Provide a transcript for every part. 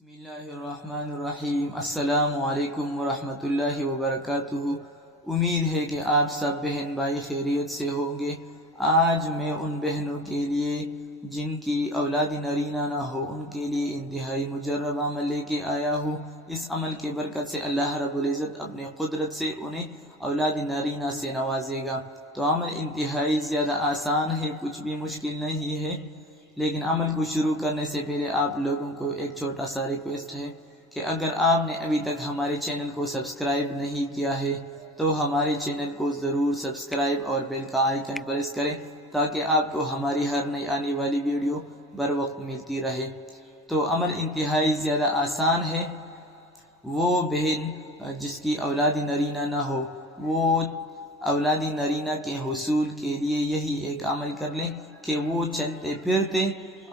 بسم اللہ الرحمن الرحیم۔ السلام علیکم ورحمۃ اللہ وبرکاتہ۔ امید ہے کہ آپ سب بہن بھائی خیریت سے ہوں گے۔ آج میں ان بہنوں کے لیے جن کی اولاد نرینہ نہ ہو ان کے لیے انتہائی مجرب عمل لے کے آیا ہوں۔ اس عمل کے برکت سے اللہ رب العزت اپنے قدرت سے انہیں اولاد نرینہ سے نوازے گا۔ تو عمل انتہائی زیادہ آسان ہے، کچھ بھی مشکل نہیں ہے، لیکن عمل کو شروع کرنے سے پہلے آپ لوگوں کو ایک چھوٹا سا ریکویسٹ ہے کہ اگر آپ نے ابھی تک ہمارے چینل کو سبسکرائب نہیں کیا ہے تو ہمارے چینل کو ضرور سبسکرائب اور بیل کا آئیکن پریس کریں تاکہ آپ کو ہماری ہر نئی آنے والی ویڈیو بر وقت ملتی رہے۔ تو عمل انتہائی زیادہ آسان ہے۔ وہ بہن جس کی اولاد نرینہ نہ ہو وہ اولاد نرینہ کے حصول کے لیے یہی ایک عمل کر لیں کہ وہ چلتے پھرتے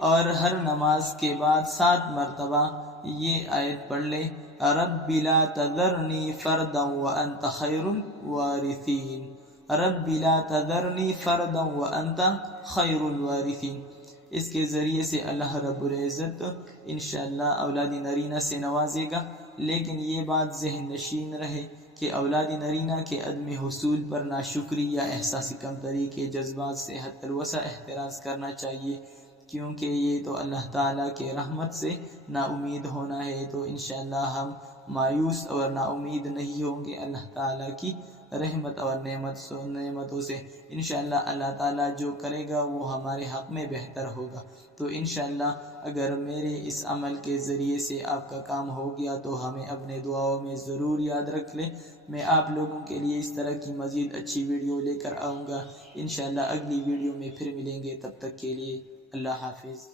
اور ہر نماز کے بعد 7 مرتبہ یہ آیت پڑھ لیں، رب لا تذرنی فردا وانت خیر الوارثین، رب لا تذرنی فردا وانت خیر الوارثین۔ اس کے ذریعے سے اللہ رب العزت انشاءاللہ اولاد نرینہ سے نوازے گا، لیکن یہ بات ذہن نشین رہے کہ اولاد نرینہ کے عدم حصول پر ناشکری یا احساس کمتری کے جذبات سے حد الوسع احتراز کرنا چاہیے، کیونکہ یہ تو اللہ تعالیٰ کے رحمت سے نا امید ہونا ہے۔ تو انشاءاللہ ہم مایوس اور نا امید نہیں ہوں گے اللہ تعالیٰ کی رحمت اور نعمتوں سے۔ انشاءاللہ اللہ تعالیٰ جو کرے گا وہ ہمارے حق میں بہتر ہوگا۔ تو انشاءاللہ اگر میرے اس عمل کے ذریعے سے آپ کا کام ہو گیا تو ہمیں اپنے دعاؤں میں ضرور یاد رکھ لیں۔ میں آپ لوگوں کے لیے اس طرح کی مزید اچھی ویڈیو لے کر آؤں گا۔ انشاءاللہ اگلی ویڈیو میں پھر ملیں گے، تب تک کے لیے اللہ حافظ۔